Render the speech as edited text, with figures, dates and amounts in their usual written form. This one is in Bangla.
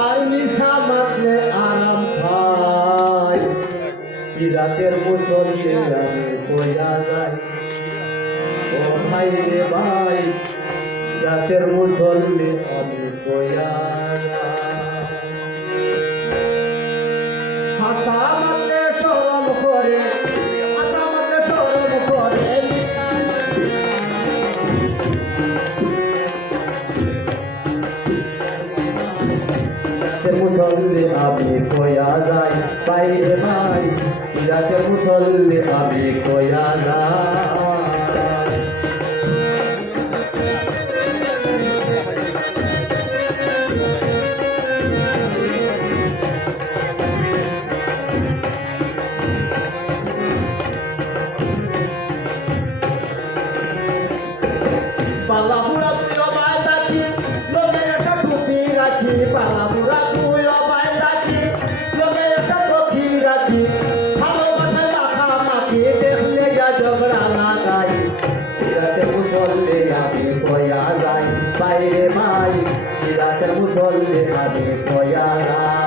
আর নিশা মাতলে আরাম খাই বিরাটের মুসল্লি আমি কইয়া যাই ও ভাই রে ভাই বিরাটের মুসল্লি আমি কইয়া যাই হাসা মাতলে শরম করে হাসা মাতলে শরম করে মুসল্লি আমি কয়া যাই বাইরে ভাই যাকে মুসল্লি আমি কয়া যাই পালাপুরা তুই অবাই রাখি লোকে একটা টুপি রাখি পালাপুরা তুই অবাই রাখি লোকে একটা টুপি রাখি ভালোবাসা মাখা মাখি দেখলে যা ঝগড়া লাগাই বিরাটের মুসল্লি আমি কয়া যাই বাইরে মাই বিরাটের মুসল্লি আমি কয়া যাই